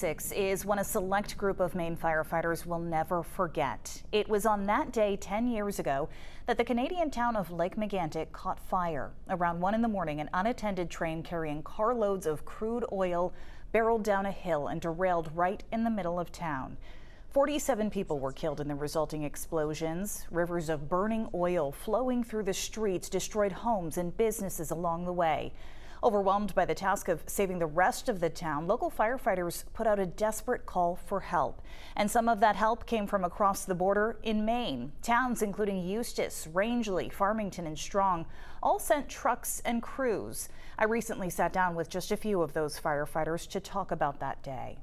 6 is one a select group of Maine firefighters will never forget. It was on that day 10 years ago that the Canadian town of Lac Megantic caught fire. Around 1 in the morning, an unattended train carrying carloads of crude oil barreled down a hill and derailed right in the middle of town. 47 people were killed in the resulting explosions. Rivers of burning oil flowing through the streets destroyed homes and businesses along the way. Overwhelmed by the task of saving the rest of the town, local firefighters put out a desperate call for help. And some of that help came from across the border in Maine. Towns including Eustis, Rangeley, Farmington, and Strong all sent trucks and crews. I recently sat down with just a few of those firefighters to talk about that day.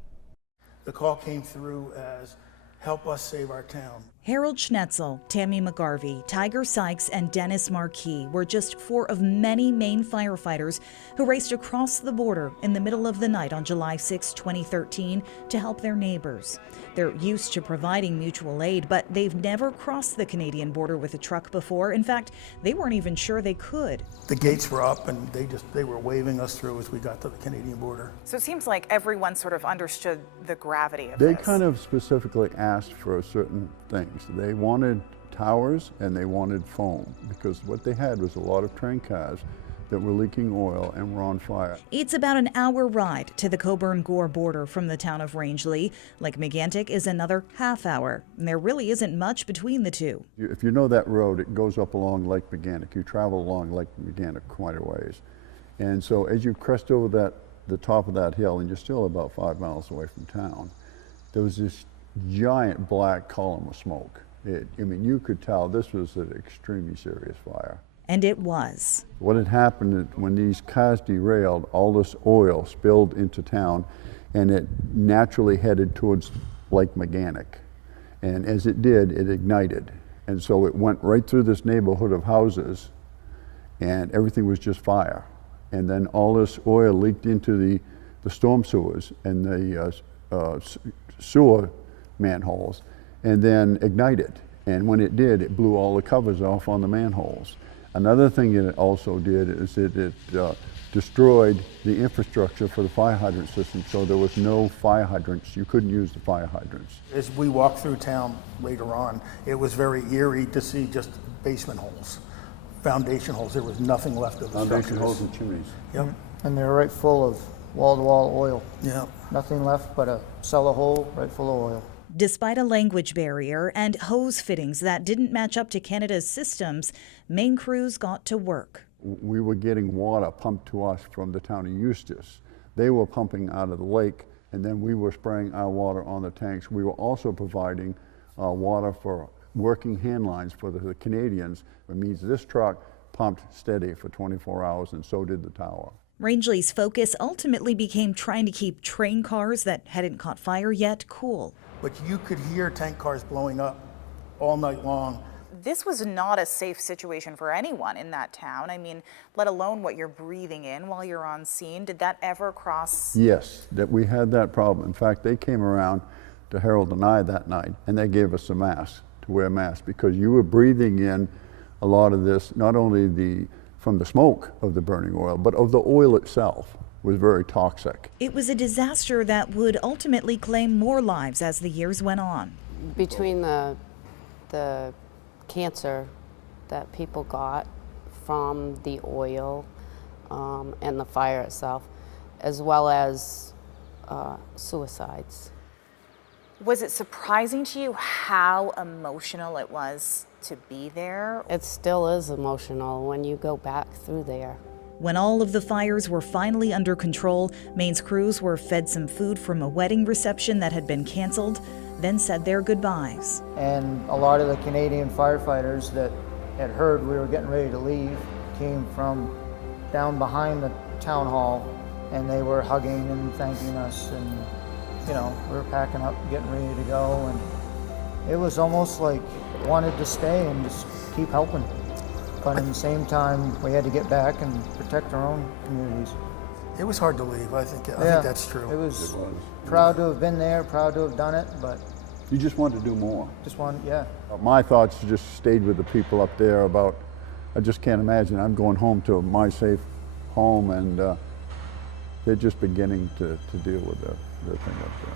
The call came through as, "Help us save our town." Harold Schnetzel, Tammy McGarvey, Tiger Sykes, and Dennis Marquis were just 4 of many Maine firefighters who raced across the border in the middle of the night on July 6, 2013 to help their neighbors. They're used to providing mutual aid, but they've never crossed the Canadian border with a truck before. In fact, they weren't even sure they could. The gates were up and they were waving us through as we got to the Canadian border. So it seems like everyone sort of understood the gravity of this. They this. kind of specifically asked for certain things. They wanted towers and they wanted foam because what they had was a lot of train cars that were leaking oil and were on fire. It's about an hour ride to the Coburn-Gore border from the town of Rangeley. Lac Megantic is another half hour, and there really isn't much between the two. If you know that road, it goes up along Lac Megantic. You travel along Lac Megantic quite a ways. And so as you crest over the top of that hill, and you're still about 5 miles away from town, there was this giant black column of smoke. I mean, you could tell this was an extremely serious fire. And it was. What had happened is when these cars derailed, all this oil spilled into town and it naturally headed towards Lac Megantic. And as it did, it ignited. And so it went right through this neighborhood of houses and everything was just fire. And then all this oil leaked into the storm sewers and the sewer manholes and then ignited. And when it did, it blew all the covers off on the manholes. Another thing that it also did is that it destroyed the infrastructure for the fire hydrant system, so there was no fire hydrants. You couldn't use the fire hydrants. As we walked through town later on, it was very eerie to see just basement holes, foundation holes. There was nothing left of the Foundation structures. holes and chimneys. Yep. And they're right full of wall-to-wall oil. Yep. Nothing left but a cellar hole right full of oil. Despite a language barrier and hose fittings that didn't match up to Canada's systems, Maine crews got to work. We were getting water pumped to us from the town of Eustis. They were pumping out of the lake, and then we were spraying our water on the tanks. We were also providing water for working hand lines for the Canadians. It means this truck pumped steady for 24 hours, and so did the tower. Rangeley's focus ultimately became trying to keep train cars that hadn't caught fire yet cool. But you could hear tank cars blowing up all night long. This was not a safe situation for anyone in that town. I mean, let alone what you're breathing in while you're on scene. Did that ever cross? Yes, that we had that problem. In fact, they came around to Harold and I that night, and they gave us a mask, to wear masks, because you were breathing in a lot of this, not only from the smoke of the burning oil, but of the oil itself. Was very toxic. It was a disaster that would ultimately claim more lives as the years went on. Between the cancer that people got from the oil and the fire itself, as well as suicides. Was it surprising to you how emotional it was to be there? It still is emotional when you go back through there. When all of the fires were finally under control, Maine's crews were fed some food from a wedding reception that had been canceled, then said their goodbyes. And a lot of the Canadian firefighters that had heard we were getting ready to leave came from down behind the town hall, and they were hugging and thanking us, and you know, we were packing up, getting ready to go, and it was almost like wanted to stay and just keep helping. But at the same time, we had to get back and protect our own communities. It was hard to leave, I think that's true. It was proud to have been there, proud to have done it, but You just want to do more. Yeah. My thoughts just stayed with the people up there about, I just can't imagine, I'm going home to my safe home, and they're just beginning to deal with the thing up there.